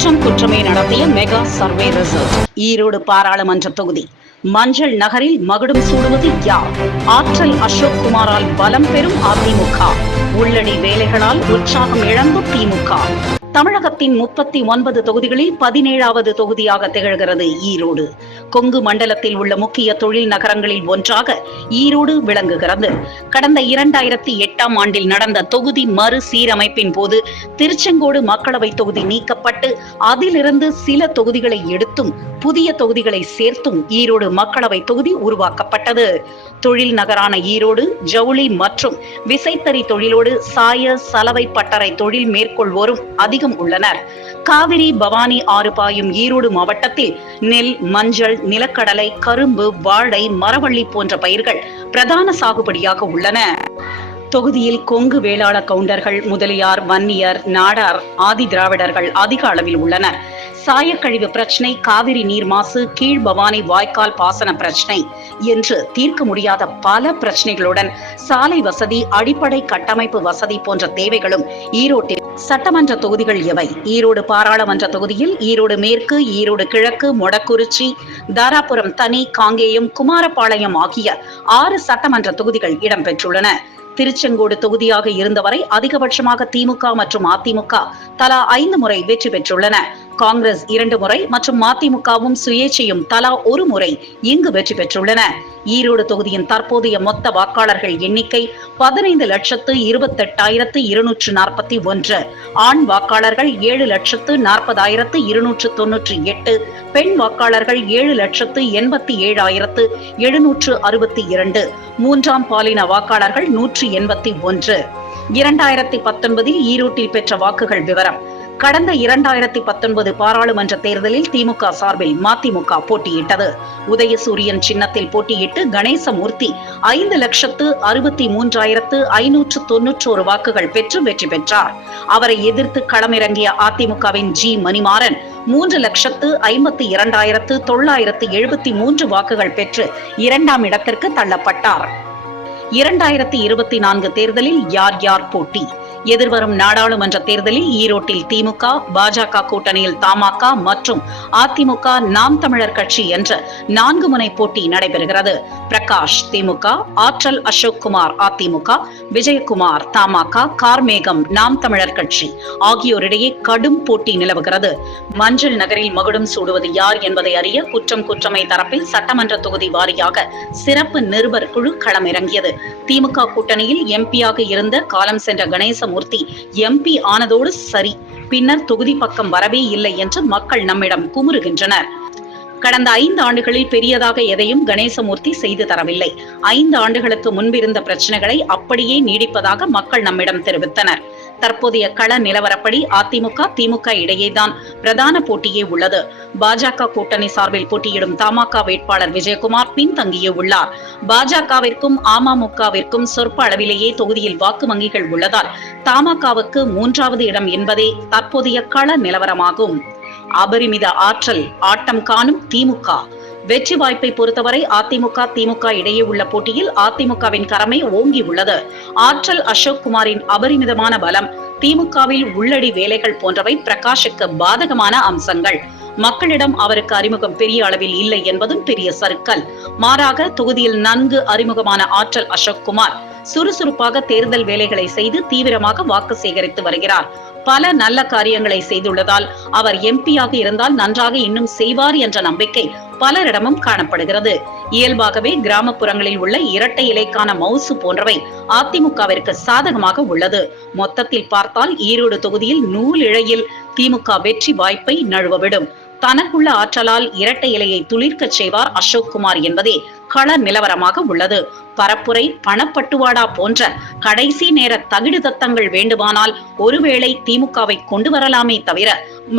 குற்றம் குற்றமே நடத்திய mega survey research Erode பாராளுமன்ற தொகுதி. மஞ்சள் நகரில் மகுடம் சூடுவது யார்? ஆற்றல் அசோக் குமாரால் பலம் பெறும் அதிமுக. உள்ளடி வேலைகளால் உற்சாகம் இழந்த திமுக. தமிழகத்தின் முப்பத்தி ஒன்பது தொகுதிகளில் பதினேழாவது தொகுதியாக திகழ்கிறது ஈரோடு. கொங்கு மண்டலத்தில் உள்ள முக்கிய தொழில் நகரங்களில் ஒன்றாக ஈரோடு விளங்குகிறது. கடந்த இரண்டாயிரத்தி எட்டாம் ஆண்டில் நடந்த தொகுதி மறு சீரமைப்பின் போது திருச்செங்கோடு மக்களவை தொகுதி நீக்கப்பட்டு அதிலிருந்து சில தொகுதிகளை எடுத்தும் புதிய தொகுதிகளை சேர்த்தும் ஈரோடு மக்களவை தொகுதி உருவாக்கப்பட்டது. தொழில் நகரான ஈரோடு ஜவுளி மற்றும் விசைத்தறி தொழிலோடு சாய சலவை பட்டறை தொழில் மேற்கொள்வோரும் அதிக அதிகம் உள்ளனர். காவிரி பவானி ஆறு பாயும் ஈரோடு மாவட்டத்தில் நெல் மஞ்சள் நிலக்கடலை கரும்பு வாழை மரவள்ளி போன்ற பயிர்கள் பிரதான சாகுபடியாக உள்ளன. தொகுதியில் கொங்கு வேளாள கவுண்டர்கள் முதலியார் வன்னியர் நாடார் ஆதி திராவிடர்கள் அதிக அளவில் உள்ளனர். சாயக்கழிவு பிரச்சனை காவிரி நீர் மாசு கீழ் பவானி வாய்க்கால் பாசன பிரச்சனை என்று தீர்க்க முடியாத பல பிரச்சனைகளுடன் சாலை வசதி அடிப்படை கட்டமைப்பு வசதி போன்ற தேவைகளும் ஈரோட்டில் சட்டமன்ற தொகுதிகள் எவை ஈரோடு பாராளுமன்ற தொகுதியில் ஈரோடு மேற்கு ஈரோடு கிழக்கு மொடக்குறிச்சி தாராபுரம் தனி காங்கேயம் குமாரபாளையம் ஆகிய ஆறு சட்டமன்ற தொகுதிகள் இடம்பெற்றுள்ளன. திருச்செங்கோடு தொகுதியாக இருந்தவரை அதிகபட்சமாக திமுக மற்றும் அதிமுக தலா ஐந்து முறை வெற்றி பெற்றுள்ளன. காங்கிரஸ் இரண்டு முறை மற்றும் மதிமுகவும் சுயேட்சையும் தலா ஒரு முறை இங்கு வெற்றி பெற்றுள்ளன. ஈரோடு தொகுதியின் தற்போதைய மொத்த வாக்காளர்கள் எண்ணிக்கை பதினைந்து லட்சத்து இருபத்தெட்டாயிரத்து இருநூற்று நாற்பத்தி ஒன்று. ஆண் வாக்காளர்கள் ஏழு லட்சத்து நாற்பதாயிரத்து இருநூற்று தொன்னூற்றி எட்டு. பெண் வாக்காளர்கள் ஏழு லட்சத்து எண்பத்தி ஏழாயிரத்து எழுநூற்று அறுபத்தி இரண்டு. மூன்றாம் பாலின வாக்காளர்கள் நூற்றி எண்பத்தி ஒன்று. இரண்டாயிரத்தி பத்தொன்பதில் ஈரோட்டில் பெற்ற வாக்குகள் விவரம். கடந்த இரண்டாயிரத்தி பத்தொன்பது பாராளுமன்ற தேர்தலில் திமுக சார்பில் மதிமுக போட்டியிட்டது. உதயசூரியன் சின்னத்தில் போட்டியிட்டு கணேசமூர்த்தி ஐந்து லட்சத்து அறுபத்தி மூன்றாயிரத்து ஐநூற்று தொன்னூற்றோரு வாக்குகள் பெற்று வெற்றி பெற்றார். அவரை எதிர்த்து களமிறங்கிய அதிமுகவின் ஜி மணிமாறன் மூன்று லட்சத்து ஐம்பத்தி இரண்டாயிரத்து தொள்ளாயிரத்து எழுபத்தி மூன்று வாக்குகள் பெற்று இரண்டாம் இடத்திற்கு தள்ளப்பட்டார். இரண்டாயிரத்தி இருபத்தி நான்கு தேர்தலில் யார் யார் போட்டி? எதிர்வரும் நாடாளுமன்ற தேர்தலில் ஈரோட்டில் திமுக பாஜக கூட்டணியில் தமாக மற்றும் அதிமுக நாம் தமிழர் கட்சி என்ற நான்கு முனை போட்டி நடைபெறுகிறது. பிரகாஷ் திமுக ஆற்றல் அசோக் குமார் அதிமுக விஜயகுமார் தமாக கார்மேகம் நாம் தமிழர் கட்சி ஆகியோரிடையே கடும் போட்டி நிலவுகிறது. மஞ்சள் நகரில் மகுடம் சூடுவது யார் என்பதை அறிய குற்றம் குற்றமை தரப்பில் சட்டமன்ற தொகுதி வாரியாக சிறப்பு நிருபர் குழு களமிறங்கியது. திமுக கூட்டணியில் எம்பியாக இருந்த காலம் சென்ற கணேசமூர்த்தி எம்பி ஆனதோடு சரி. பின்னர் தொகுதி பக்கம் வரவே இல்லை என்று மக்கள் நம்மிடம் குமுறுகின்றனர். கடந்த ஐந்து ஆண்டுகளில் பெரியதாக எதையும் கணேசமூர்த்தி செய்து தரவில்லை. ஐந்து ஆண்டுகளுக்கு முன்பிருந்த பிரச்சனைகளை அப்படியே நீடிப்பதாக மக்கள் நம்மிடம் தெரிவித்தனர். தற்போதைய கள நிலவரப்படி அதிமுக திமுக இடையேதான் பிரதான போட்டியே உள்ளது. பாஜக கூட்டணி சார்பில் போட்டியிடும் தமாக வேட்பாளர் விஜயகுமார் பின்தங்கியே உள்ளார். பாஜகவிற்கும் அமமுகவிற்கும் சொற்ப அளவிலேயே தொகுதியில் வாக்கு வங்கிகள் உள்ளதால் தமாகவுக்கு மூன்றாவது இடம் என்பதே தற்போதைய கள நிலவரமாகும். அபரிமித ஆற்றல் ஆட்டம் காணும் திமுக. வெற்றி வாய்ப்பை பொறுத்தவரை அதிமுக திமுக இடையே உள்ள போட்டியில் அதிமுகவின் கரமை ஓங்கி உள்ளது. ஆற்றல் அசோக் குமாரின் அபரிமிதமான பலம் திமுகவில் உள்ளடி வேலைகள் போன்றவை பிரகாஷுக்கு பாதகமான அம்சங்கள். மக்களிடம் அவருக்கு அறிமுகம் பெரிய அளவில் இல்லை என்பதும் பெரிய சறுக்கல் மாறாக தொகுதியில் நன்கு அறிமுகமான ஆற்றல் அசோக் குமார் சுறுசுறுப்பாக தேர்தல் வேலைகளை செய்து தீவிரமாக வாக்கு சேகரித்து வருகிறார். பல நல்ல காரியங்களை செய்துள்ளதால் அவர் எம்பியாக இருந்தால் நன்றாக இன்னும் செய்வார் என்ற நம்பிக்கை பலரிடமும் காணப்படுகிறது. இயல்பாகவே கிராமப்புறங்களில் உள்ள இரட்டை இலைக்கான மவுசு போன்றவை அதிமுகவிற்கு சாதகமாக உள்ளது. மொத்தத்தில் பார்த்தால் ஈரோடு தொகுதியில் நூல் இழையில் திமுக வெற்றி வாய்ப்பை நழுவவிடும். தனக்குள்ள ஆற்றலால் இரட்டை இலையை துளிர்க்கச் செய்வார் அசோக் குமார் என்பதே கள நிலவரமாக உள்ளது. பரப்புரை பணப்பட்டுவாடா போன்ற கடைசி நேர தகிடு தத்தங்கள் வேண்டுமானால் ஒருவேளை திமுகவை கொண்டு வரலாமே தவிர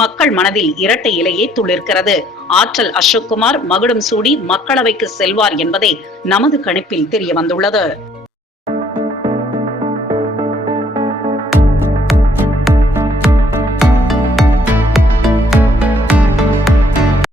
மக்கள் மனதில் இரட்டை இலையே துளிர்க்கிறது. ஆற்றல் அசோக்குமார் மகுடம் சூடி மக்களவைக்கு செல்வார் என்பதே நமது கணிப்பில் தெரிய வந்துள்ளது